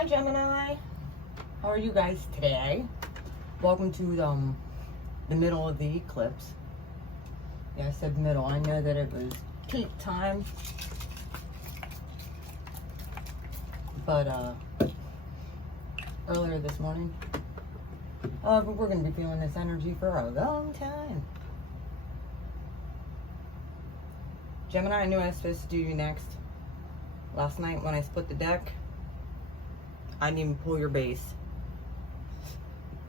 Hi Gemini, how are you guys today? Welcome to the middle of the eclipse. Yeah, I said middle. I know that it was peak time, but earlier this morning. However, we're going to be feeling this energy for a long time. Gemini, I knew I was supposed to do you next. Last night when I split the deck, I didn't even pull your base.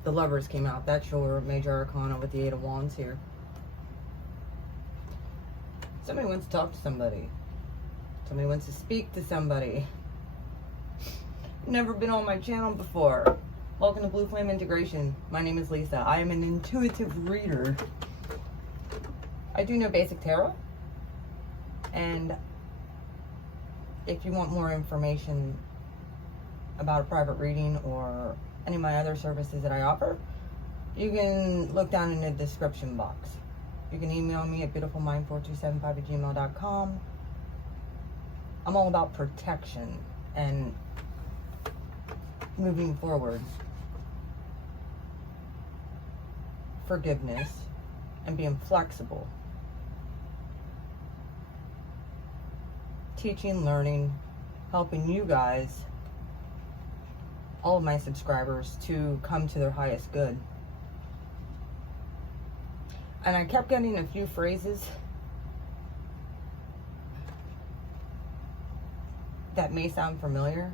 The Lovers came out. That's your major arcana with the Eight of Wands here. Somebody wants to talk to somebody. Somebody wants to speak to somebody. Never been on my channel before. Welcome to Blue Flame Integration. My name is Lisa. I am an intuitive reader. I do know basic tarot. And if you want more information about a private reading or any of my other services that I offer, you can look down in the description box. You can email me at beautifulmind4275@gmail.com. I'm all about protection and moving forward, forgiveness, and being flexible. Teaching, learning, helping you guys, all of my subscribers, to come to their highest good. And I kept getting a few phrases that may sound familiar.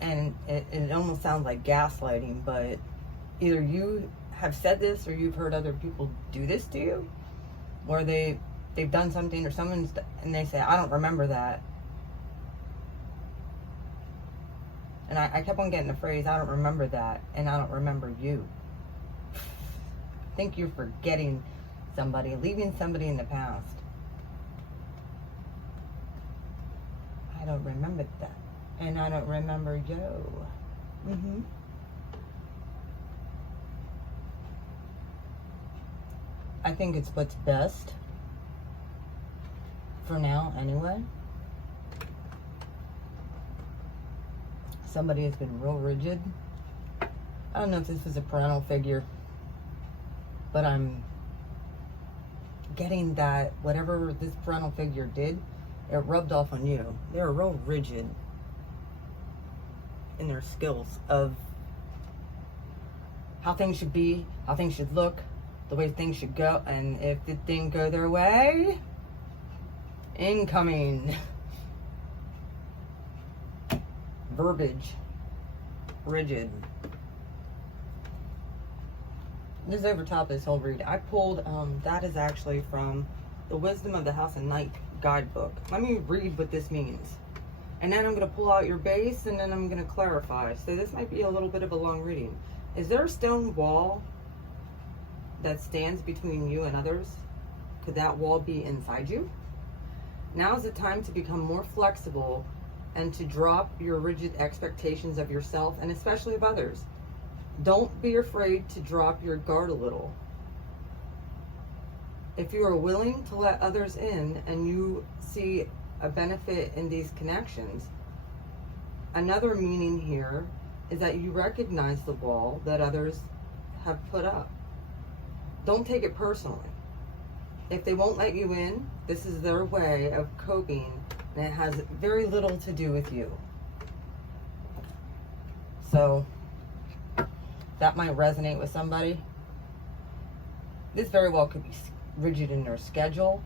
And it almost sounds like gaslighting, but either you have said this or you've heard other people do this to you, or they've done something or someone's, and they say, I don't remember that. And I kept on getting the phrase, I don't remember that, and I don't remember you. I think you're forgetting somebody, leaving somebody in the past. I don't remember that, and I don't remember you. I think it's what's best for now anyway. Somebody has been real rigid. I don't know if this was a parental figure, but I'm getting that whatever this parental figure did, it rubbed off on you. They were real rigid in their skills of how things should be, how things should look, the way things should go, and if it didn't go their way, incoming. Verbiage. Rigid. This is over top of this whole read. I pulled, that is actually from the Wisdom of the House of Night guidebook. Let me read what this means. And then I'm going to pull out your base, and then I'm going to clarify. So this might be a little bit of a long reading. Is there a stone wall that stands between you and others? Could that wall be inside you? Now is the time to become more flexible and to drop your rigid expectations of yourself and especially of others. Don't be afraid to drop your guard a little. If you are willing to let others in and you see a benefit in these connections, another meaning here is that you recognize the wall that others have put up. Don't take it personally. If they won't let you in, this is their way of coping, and it has very little to do with you. So that might resonate with somebody. This very well could be rigid in their schedule.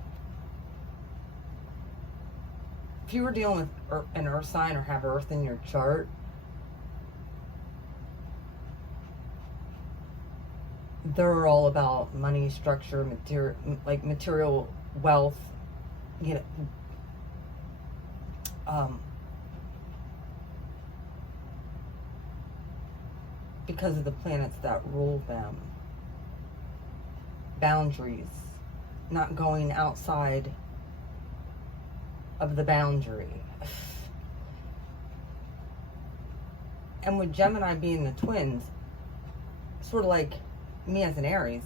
If you were dealing with an earth sign or have earth in your chart, they're all about money, structure, material wealth, you know, because of the planets that rule them. Boundaries, not going outside of the boundary. And with Gemini being the twins, sort of like me as an Aries,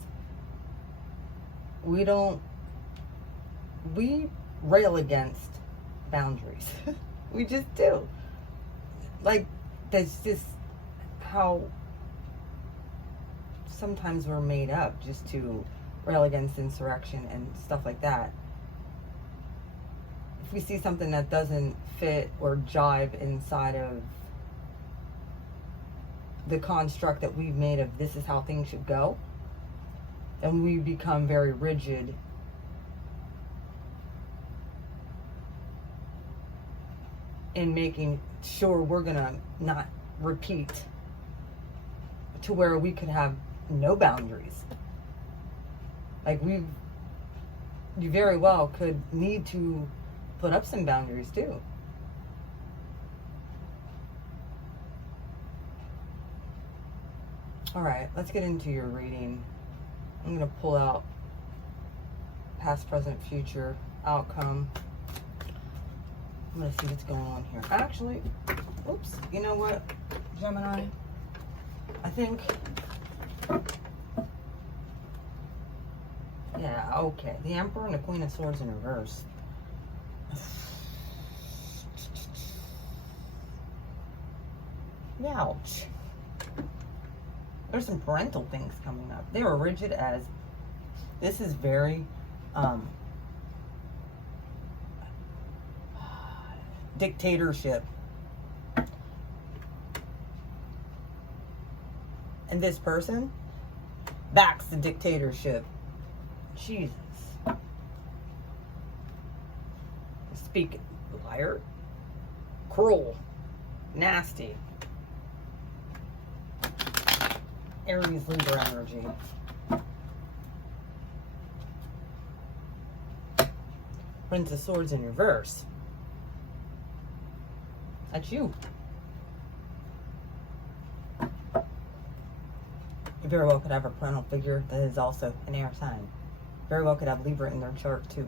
we rail against boundaries. We just do. Like, that's just how sometimes we're made up, just to rail against insurrection and stuff like that. If we see something that doesn't fit or jive inside of the construct that we've made of this is how things should go, then we become very rigid in making sure we're gonna not repeat to where we could have no boundaries. Like, you very well could need to put up some boundaries too. All right, let's get into your reading. I'm going to pull out past, present, future, outcome. I'm going to see what's going on here. Actually, oops, you know what, Gemini? I think, yeah, okay. The Emperor and the Queen of Swords in reverse. Ouch. There's some parental things coming up. They were rigid as, this is very dictatorship. And this person backs the dictatorship. Jesus. Speak, liar. Cruel. Nasty. Aries, Libra energy. Prince of Swords in reverse. That's you. You very well could have a parental figure that is also an air sign. Very well could have Libra in their chart too.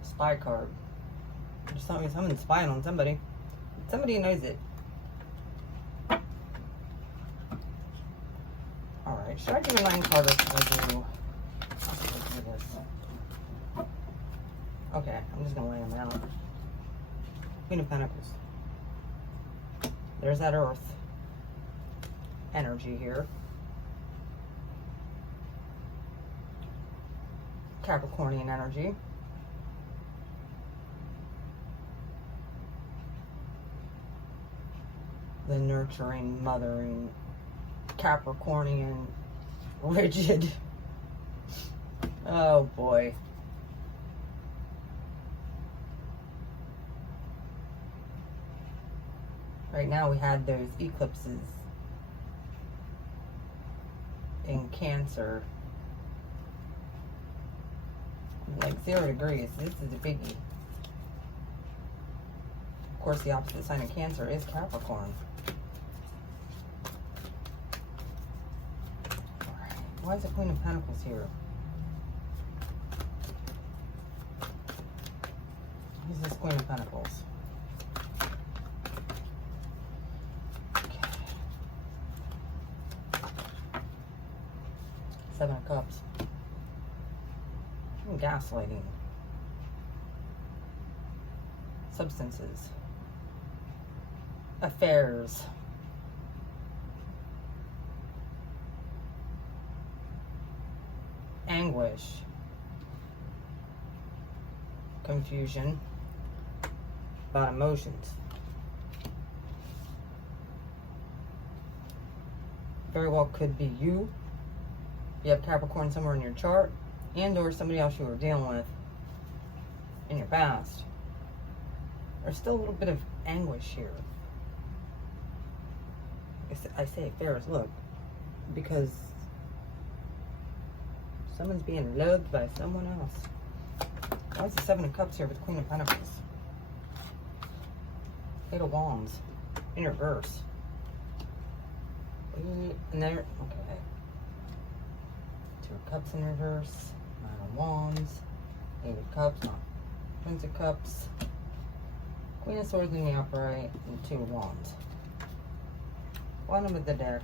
Spy card. Someone's spying on somebody. Somebody knows it. Alright, should I do a 9 card or should I do this? Okay, I'm just gonna lay them out. Queen of Pentacles. There's that Earth energy here. Capricornian energy. The nurturing, mothering, Capricornian, rigid. Oh boy. Right now we had those eclipses in Cancer. Like 0 degrees. This is a biggie. Of course, the opposite sign of Cancer is Capricorn. Alright, why is the Queen of Pentacles here? Who's this Queen of Pentacles? Okay. 7 of Cups. Gaslighting. Substances. Affairs. Anguish. Confusion about emotions. Very well could be you. You have Capricorn somewhere in your chart, and or somebody else you were dealing with in your past. There's still a little bit of anguish here. I say affairs, look, because someone's being loved by someone else. Why is the 7 of Cups here with Queen of Pentacles? 8 of Wands in reverse. And there, okay. 2 of Cups in reverse. 9 of Wands. 8 of Cups, not Prince of Cups. Queen of Swords in the upright, and 2 of Wands. Bottom of the deck.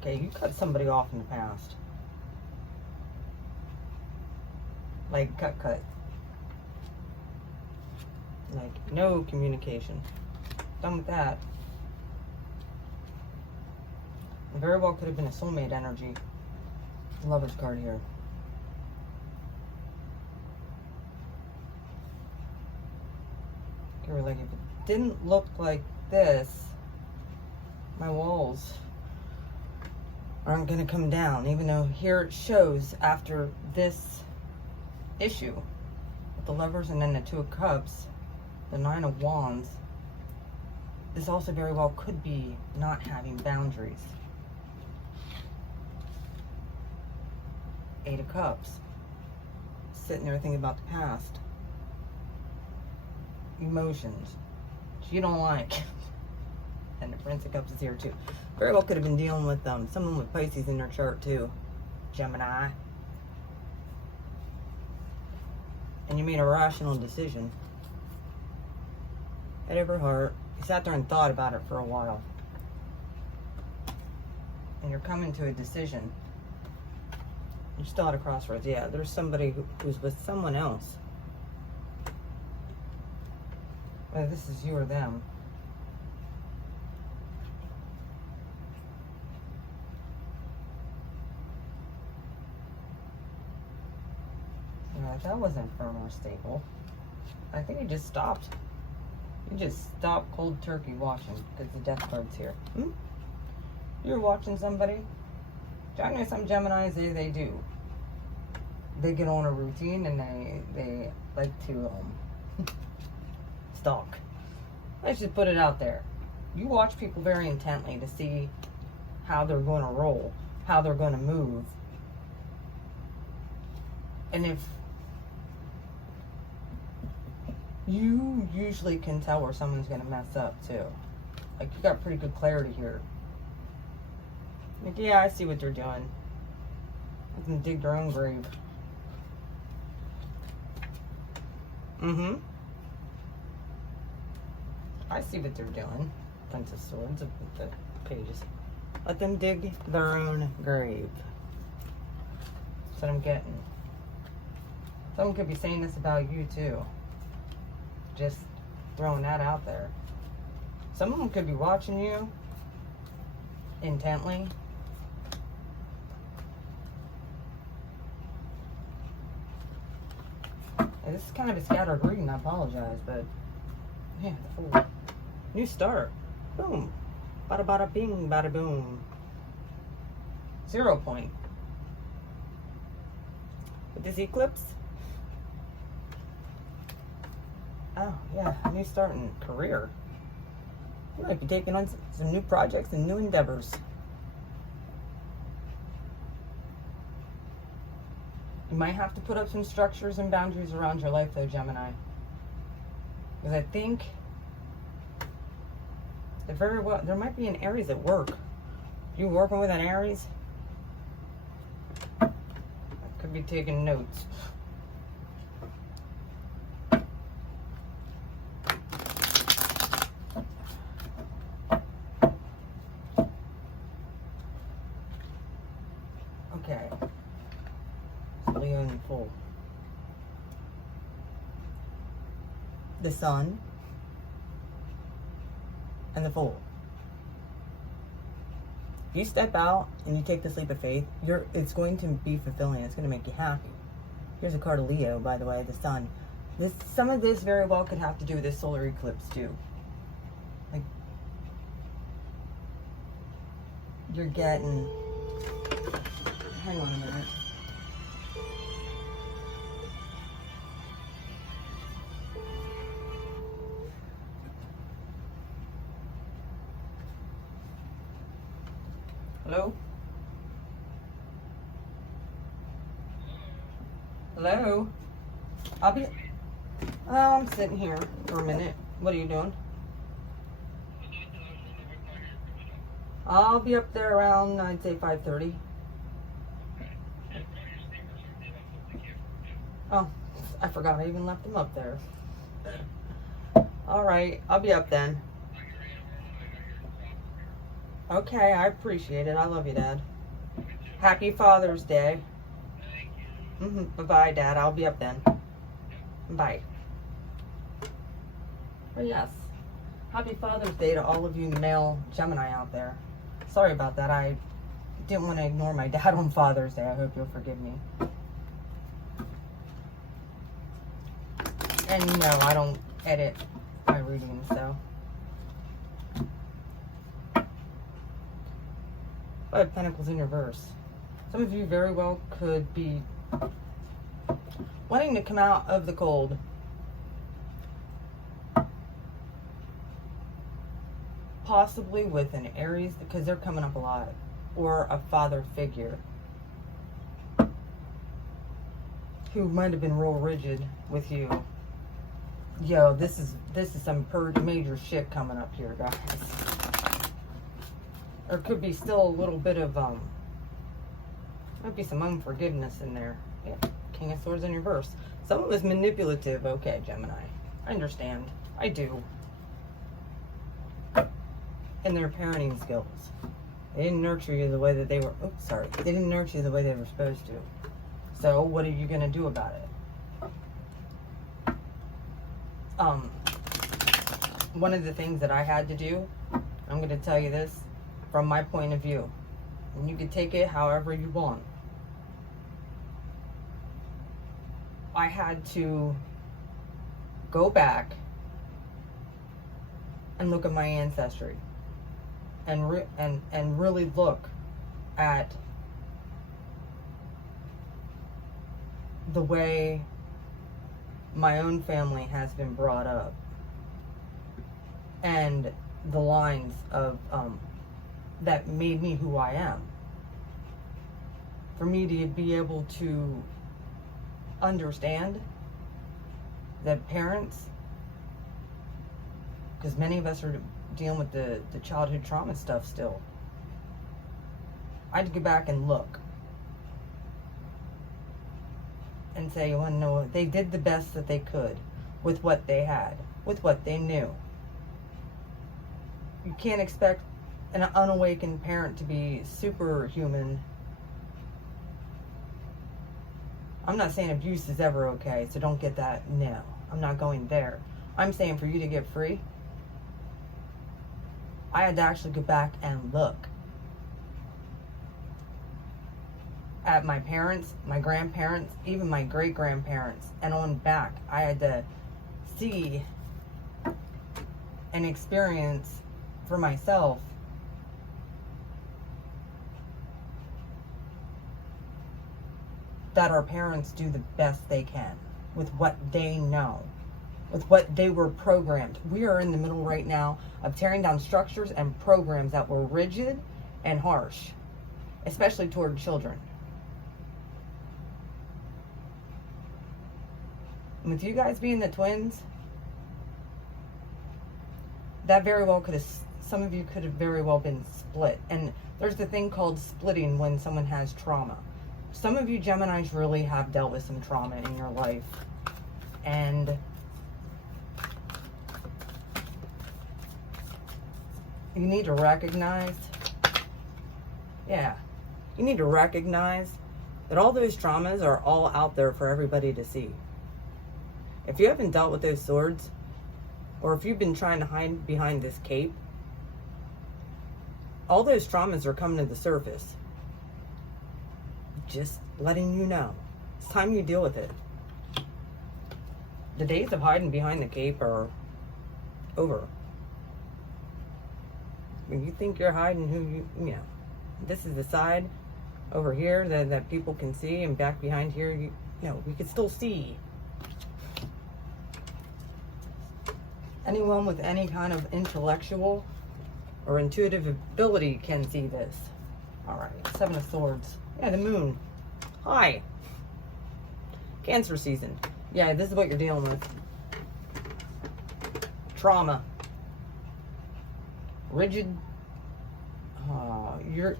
Okay, you cut somebody off in the past. Like, cut. Like, no communication. Done with that. It very well could have been a soulmate energy. Lover's card here. Okay, like, if it didn't look like this, my walls aren't going to come down, even though here it shows after this issue with the Lovers and then the Two of Cups, the Nine of Wands. This also very well could be not having boundaries. Eight of Cups, sitting there thinking about the past, emotions you don't like. And the Prince of Cups is here too. Very well could have been dealing with someone with Pisces in their chart too. Gemini. And you made a rational decision. Head over heart. You sat there and thought about it for a while. And you're coming to a decision. You're still at a crossroads. Yeah, there's somebody who's with someone else. Whether this is you or them. That wasn't firm or stable. I think you just stopped. You just stopped cold turkey watching because the Death card's here. You're watching somebody. I know some Geminis, they do. They get on a routine and they like to stalk. Let's just put it out there. You watch people very intently to see how they're going to roll, how they're going to move. And if you usually can tell where someone's going to mess up too. Like, you got pretty good clarity here. Like, yeah, I see what they're doing. They can dig their own grave. I see what they're doing. Prince of Swords, with the pages. Let them dig their own grave. That's what I'm getting. Someone could be saying this about you too. Just throwing that out there. Someone could be watching you intently. And this is kind of a scattered reading, I apologize, but yeah, the Fool. New start. Boom. Bada bada bing, bada boom. 0 point. With this eclipse. Oh, yeah, new start in career. You might be taking on some new projects and new endeavors. You might have to put up some structures and boundaries around your life, though, Gemini. Because I think that very well, there might be an Aries at work. You working with an Aries? I could be taking notes. Okay. Leo in full. The Sun and the Fool. If you step out and you take this leap of faith, it's going to be fulfilling. It's going to make you happy. Here's a card of Leo, by the way, the Sun. Some of this very well could have to do with this solar eclipse too. Like, you're getting. Hang on a minute. Hello? Hello? I'm sitting here for a minute. What are you doing? I'll be up there around, I'd say 5:30. Oh, I forgot I even left them up there. All right, I'll be up then. Okay, I appreciate it. I love you, Dad. Happy Father's Day. Bye-bye, Dad. I'll be up then. Bye. But yes, happy Father's Day to all of you male Gemini out there. Sorry about that. I didn't want to ignore my dad on Father's Day. I hope you'll forgive me. And you know, I don't edit my readings, so. Five of Pentacles in reverse. Some of you very well could be wanting to come out of the cold. Possibly with an Aries, because they're coming up a lot. Or a father figure. Who might have been real rigid with you. Yo, this is some major shit coming up here, guys. There could be still a little bit of, might be some unforgiveness in there. Yeah, King of Swords in reverse. Someone was manipulative. Okay, Gemini. I understand. I do. In their parenting skills. They didn't nurture you the way that they were, oops, sorry. They didn't nurture you the way they were supposed to. So, what are you going to do about it? One of the things that I had to do, I'm going to tell you this from my point of view, and you can take it however you want. I had to go back and look at my ancestry and really look at the way my own family has been brought up and the lines of that made me who I am. For me to be able to understand that parents, because many of us are dealing with the childhood trauma stuff still, I had to go back and look and say, you want to know, they did the best that they could with what they had, with what they knew. You can't expect an unawakened parent to be superhuman. I'm not saying abuse is ever okay, so don't get that. No, I'm not going there. I'm saying for you to get free, I had to actually go back and look at my parents, my grandparents, even my great-grandparents, and on back. I had to see and experience for myself that our parents do the best they can with what they know, with what they were programmed. We are in the middle right now of tearing down structures and programs that were rigid and harsh, especially toward children. And with you guys being the twins, that very well could have, some of you could have very well been split. And there's the thing called splitting when someone has trauma. Some of you Geminis really have dealt with some trauma in your life. And you need to recognize, you need to recognize that all those traumas are all out there for everybody to see. If you haven't dealt with those swords, or if you've been trying to hide behind this cape, all those traumas are coming to the surface. Just letting you know. It's time you deal with it. The days of hiding behind the cape are over. When you think you're hiding who you know, this is the side over here that people can see, and back behind here, you know, we can still see. Anyone with any kind of intellectual or intuitive ability can see this. All right, Seven of Swords. Yeah, the moon. Hi. Cancer season. Yeah, this is what you're dealing with. Trauma. Rigid. Your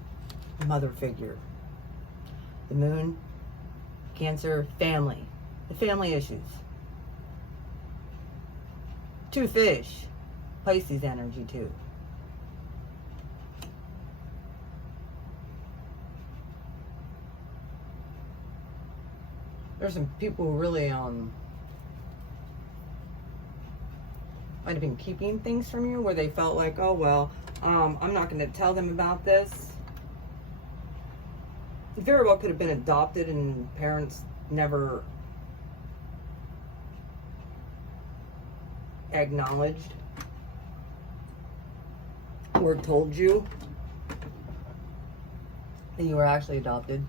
mother figure. The moon. Cancer. Family. The family issues. Two fish. Pisces energy too. There's some people who really might have been keeping things from you, where they felt like, oh well, I'm not going to tell them about this. It very well could have been adopted and parents never acknowledged or told you that you were actually adopted.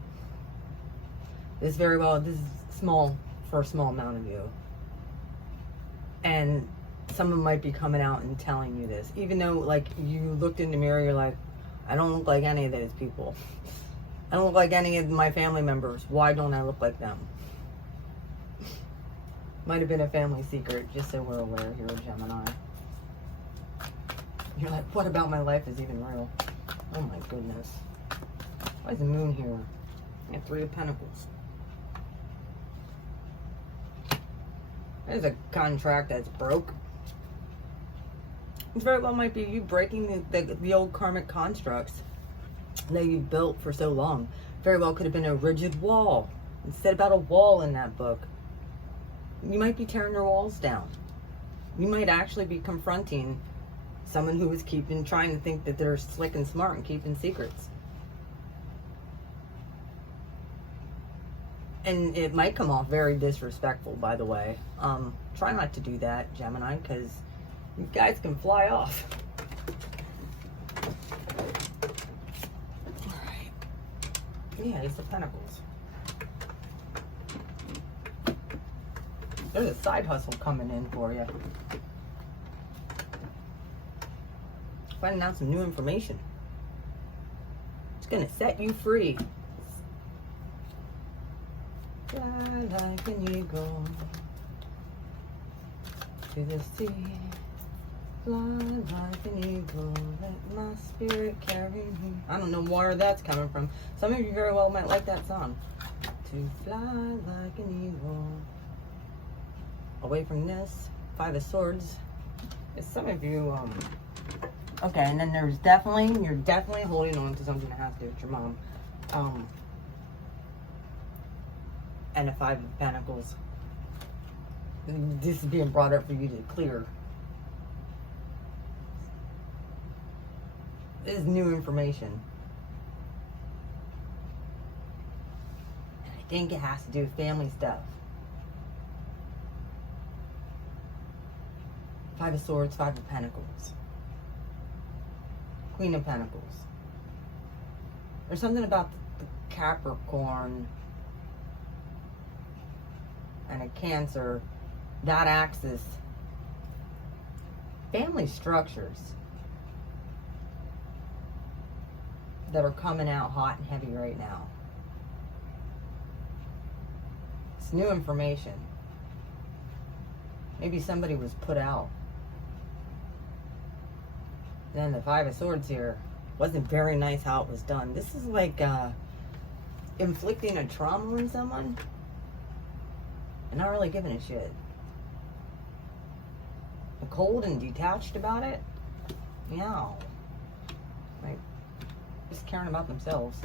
This is small for a small amount of you. And someone might be coming out and telling you this. Even though, like, you looked in the mirror, you're like, I don't look like any of those people. I don't look like any of my family members. Why don't I look like them? Might have been a family secret, just so we're aware here, Gemini. You're like, what about my life is even real? Oh my goodness. Why is the moon here? I have 3 of Pentacles. There's a contract that's broke. It very well might be you breaking the old karmic constructs that you built for so long. Very well could have been a rigid wall. Instead about a wall in that book. You might be tearing your walls down. You might actually be confronting someone who is trying to think that they're slick and smart and keeping secrets. And it might come off very disrespectful, by the way. Try not to do that, Gemini, because you guys can fly off. Alright. Yeah, Ace of Pentacles. There's a side hustle coming in for you. Finding out some new information. It's going to set you free. Fly like an eagle to the sea. Fly like an eagle, let my spirit carry me. I don't know where that's coming from. Some of you very well might like that song. To fly like an eagle. Away from this, 5 of Swords. Some of you, okay, and then you're definitely holding on to something that has to do with your mom. And a 5 of Pentacles. This is being brought up for you to clear. This is new information. And I think it has to do with family stuff. 5 of Swords, 5 of Pentacles. Queen of Pentacles. There's something about the Capricorn and a Cancer, that axis, family structures that are coming out hot and heavy right now. It's new information. Maybe somebody was put out. Then the 5 of Swords here wasn't very nice how it was done. This is like inflicting a trauma on someone and not really giving a shit. Cold and detached about it. Yeah. Like, just caring about themselves.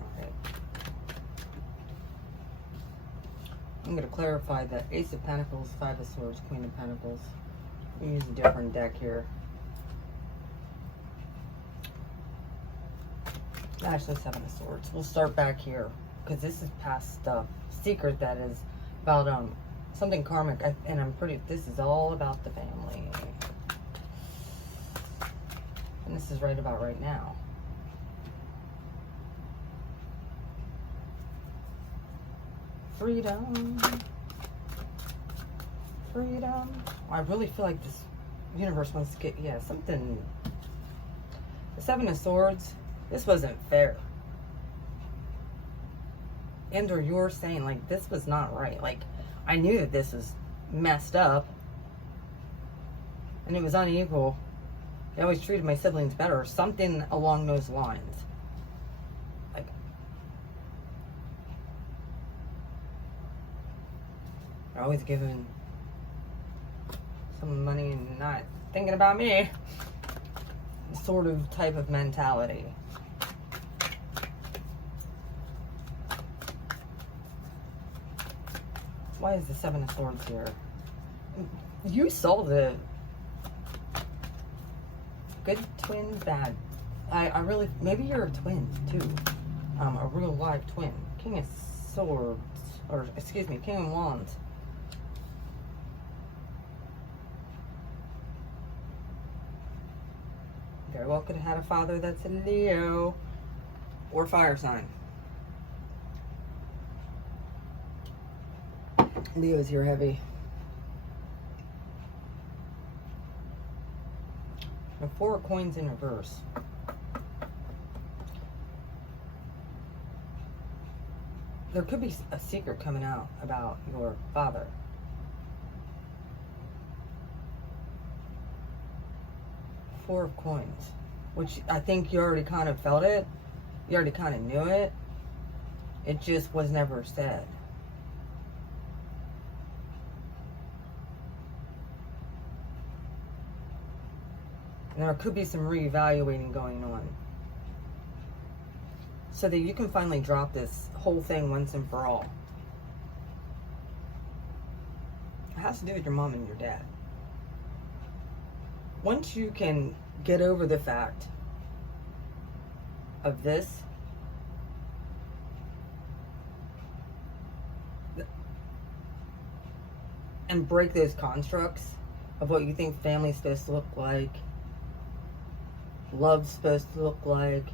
Alright. I'm going to clarify that Ace of Pentacles, 5 of Swords, Queen of Pentacles. We use a different deck here. Actually, 7 of Swords. We'll start back here because this is past stuff. Secret that is about something karmic, and this is all about the family. And this is right about right now. Freedom. Freedom. I really feel like this universe wants to get, something. The 7 of Swords, this wasn't fair. And or you're saying, like, this was not right. Like, I knew that this was messed up. And it was unequal. I always treated my siblings better. Or something along those lines. Like, they're always giving some money and not thinking about me. Sort of type of mentality. Why is the Seven of Swords here? You saw the good twin, bad. I really, maybe you're a twin too. A real live twin. King of Swords, or excuse me, King of Wands. Very well could have had a father that's a Leo or fire sign. Leo's here heavy. The Four of Coins in reverse. There could be a secret coming out about your father. Four of Coins, which I think you already kind of felt it. You already kind of knew it. It just was never said. And there could be some reevaluating going on, so that you can finally drop this whole thing once and for all. It has to do with your mom and your dad. Once you can get over the fact of this, and break those constructs of what you think family's supposed to look like, love's supposed to look like,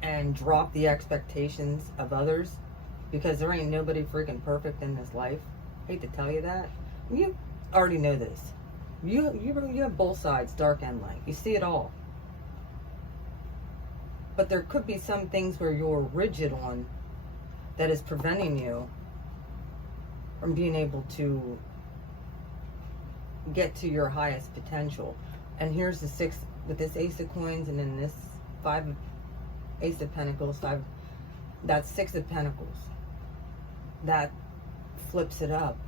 and drop the expectations of others, because there ain't nobody freaking perfect in this life. I hate to tell you that. You already know this. You have both sides, dark and light. You see it all. But there could be some things where you're rigid on that is preventing you from being able to get to your highest potential. And here's the six with this Ace of Coins, and then this Ace of Pentacles, that's Six of Pentacles. That flips it up.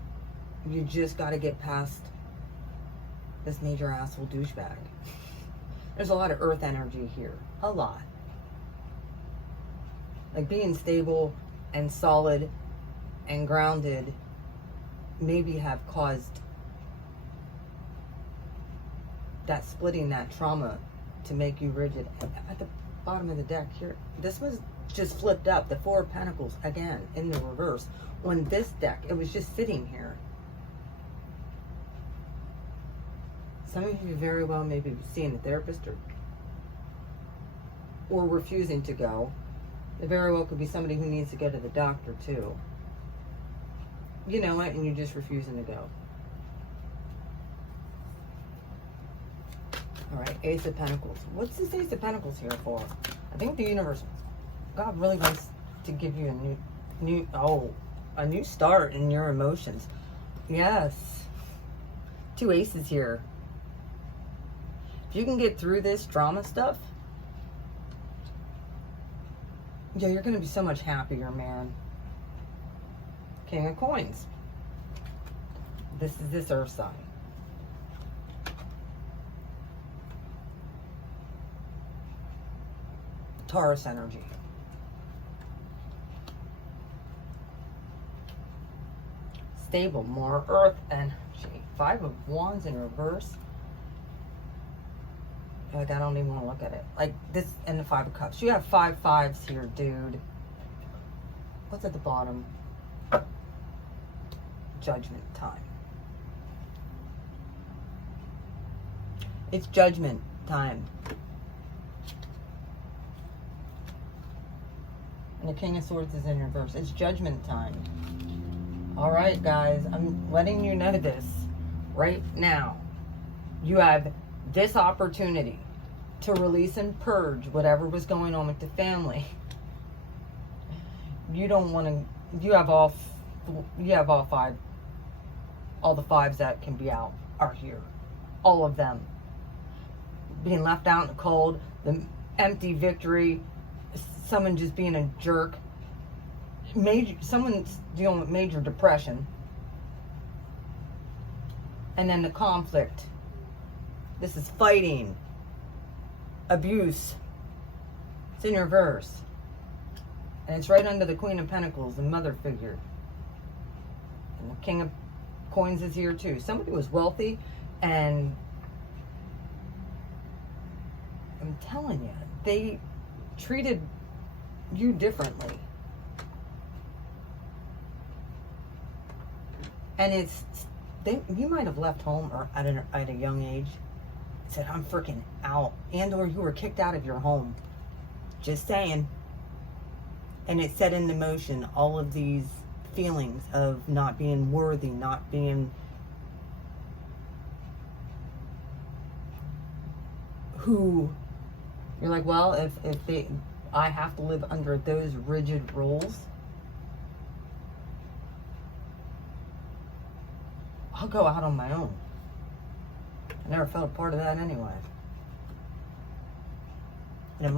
You just got to get past this major asshole douchebag. There's a lot of earth energy here. A lot. Like being stable and solid and grounded maybe have caused that splitting, that trauma to make you rigid. At the bottom of the deck here, this was just flipped up. The Four of Pentacles again in the reverse. On this deck, it was just sitting here. Some of you very well may be seeing a therapist or refusing to go. It very well could be somebody who needs to go to the doctor too. You know it, and you're just refusing to go. Alright, Ace of Pentacles. What's this Ace of Pentacles here for? I think the universe, God really wants to give you a new start in your emotions. Yes. Two aces here. If you can get through this drama stuff, yeah, you're going to be so much happier, man. King of Coins. This is this earth sign. Taurus energy. Stable, more earth energy. Five of Wands in reverse. Like, I don't even want to look at it. Like this, and the Five of Cups. You have 5 fives here, dude. What's at the bottom? Judgment time. It's judgment time. And the King of Swords is in reverse. It's judgment time. All right, guys. I'm letting you know this right now. You have this opportunity to release and purge whatever was going on with the family. You don't want to. You have all five. All the fives that can be out are here. All of them. Being left out in the cold, the empty victory, someone just being a jerk. Someone's dealing with major depression. And then the conflict. This is fighting, abuse. It's in reverse. And it's right under the Queen of Pentacles, the mother figure. And the King of Coins is here too. Somebody was wealthy, and I'm telling you, they treated you differently. And you might have left home or at a young age, said, I'm freaking out. And or you were kicked out of your home. Just saying. And it set into motion all of these feelings of not being worthy, not being who you're like, well, if I have to live under those rigid rules, I'll go out on my own. I never felt a part of that anyway. And it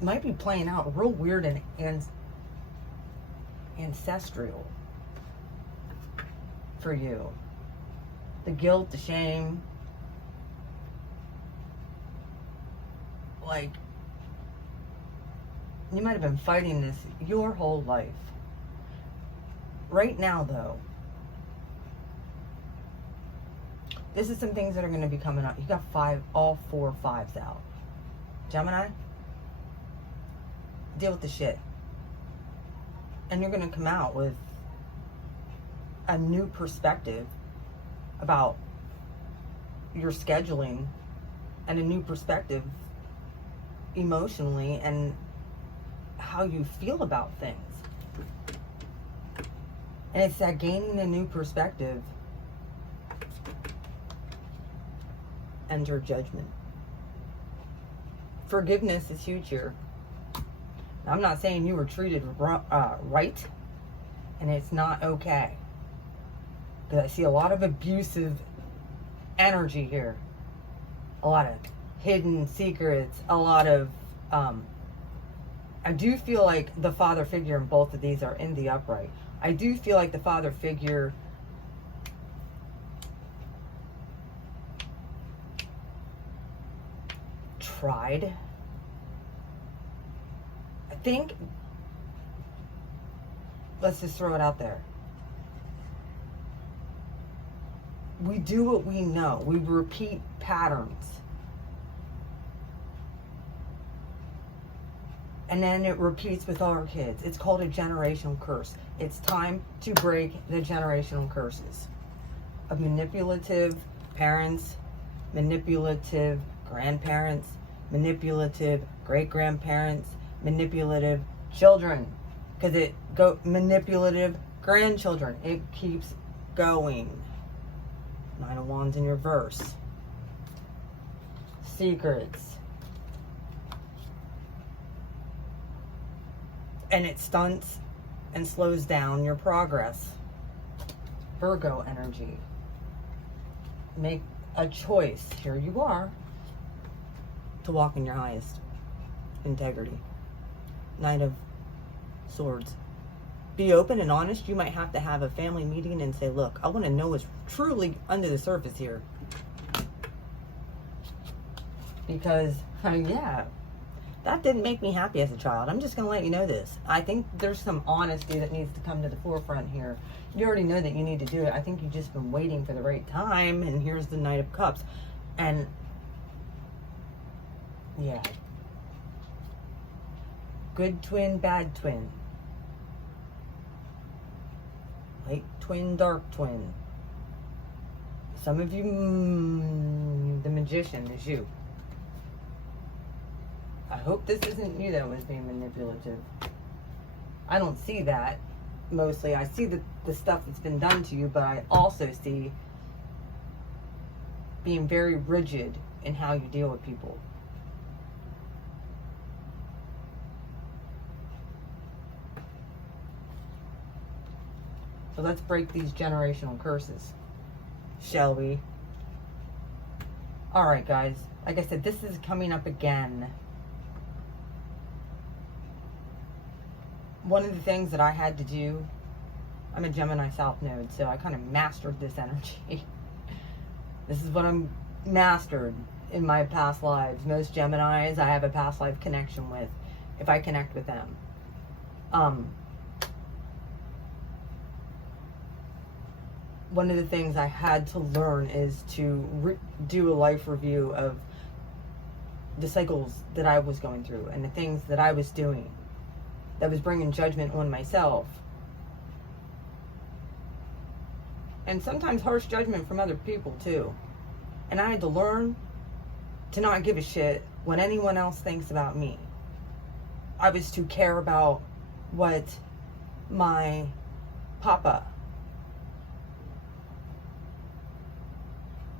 might be playing out real weird and ancestral for you. The guilt, the shame. Like, you might have been fighting this your whole life. Right now, though, this is some things that are going to be coming up. You got all 4 5s out. Gemini, deal with the shit. And you're going to come out with a new perspective about your scheduling and a new perspective emotionally and how you feel about things. And it's that gaining a new perspective. Enter judgment. Forgiveness is huge here. I'm not saying you were treated right, and it's not okay. Because I see a lot of abusive energy here. A lot of hidden secrets. A lot of... I do feel like the father figure in both of these are in the upright. I do feel like the father figure... tried. I think, let's just throw it out there. We do what we know. We repeat patterns. And then it repeats with our kids. It's called a generational curse. It's time to break the generational curses of manipulative parents, manipulative grandparents, manipulative great-grandparents, manipulative children, because manipulative grandchildren. It keeps going. 9 of Wands in reverse. Secrets. And it stunts and slows down your progress. Virgo energy. Make a choice. Here you are. To walk in your highest integrity. 9 of Swords. Be open and honest. You might have to have a family meeting and say, look, I want to know what's truly under the surface here. Because, yeah, that didn't make me happy as a child. I'm just going to let you know this. I think there's some honesty that needs to come to the forefront here. You already know that you need to do it. I think you've just been waiting for the right time. And here's the Knight of Cups. And yeah. Good twin, bad twin. Light twin, dark twin. Some of you, the Magician is you. I hope this isn't you that was being manipulative. I don't see that. Mostly, I see the stuff that's been done to you, but I also see being very rigid in how you deal with people. So let's break these generational curses, shall we? Alright guys, like I said, this is coming up again. One of the things that I had to do, I'm a Gemini South Node, so I kind of mastered this energy. This is what I'm mastered in my past lives. Most Geminis I have a past life connection with, if I connect with them. One of the things I had to learn is to do a life review of the cycles that I was going through and the things that I was doing that was bringing judgment on myself. And sometimes harsh judgment from other people too. And I had to learn to not give a shit what anyone else thinks about me. I was to care about what my Papa,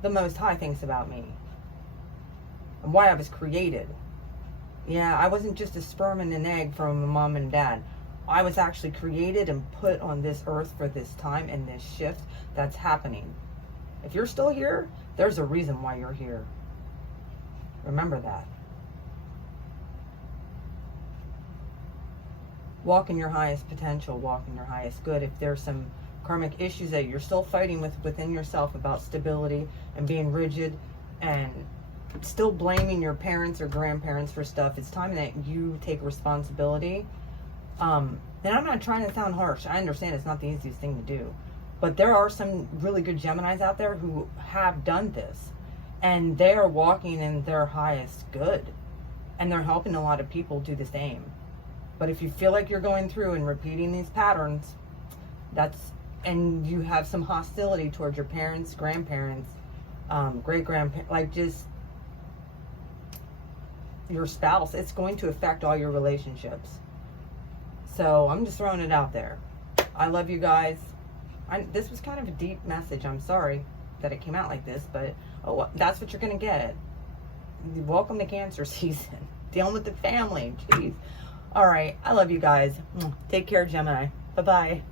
the Most High, thinks about me. And why I was created. Yeah, I wasn't just a sperm and an egg from a mom and dad. I was actually created and put on this earth for this time and this shift that's happening. If you're still here, there's a reason why you're here. Remember that. Walk in your highest potential. Walk in your highest good. If there's some karmic issues that you're still fighting with within yourself about stability and being rigid and still blaming your parents or grandparents for stuff, it's time that you take responsibility. And I'm not trying to sound harsh. I understand it's not the easiest thing to do. But there are some really good Geminis out there who have done this. And they are walking in their highest good. And they're helping a lot of people do the same. But if you feel like you're going through and repeating these patterns, and you have some hostility towards your parents, grandparents, great-grandparents, like just your spouse, it's going to affect all your relationships. So I'm just throwing it out there. I love you guys. This was kind of a deep message. I'm sorry that it came out like this, but that's what you're going to get. Welcome to Cancer season. Dealing with the family. Jeez. All right. I love you guys. Take care, Gemini. Bye-bye.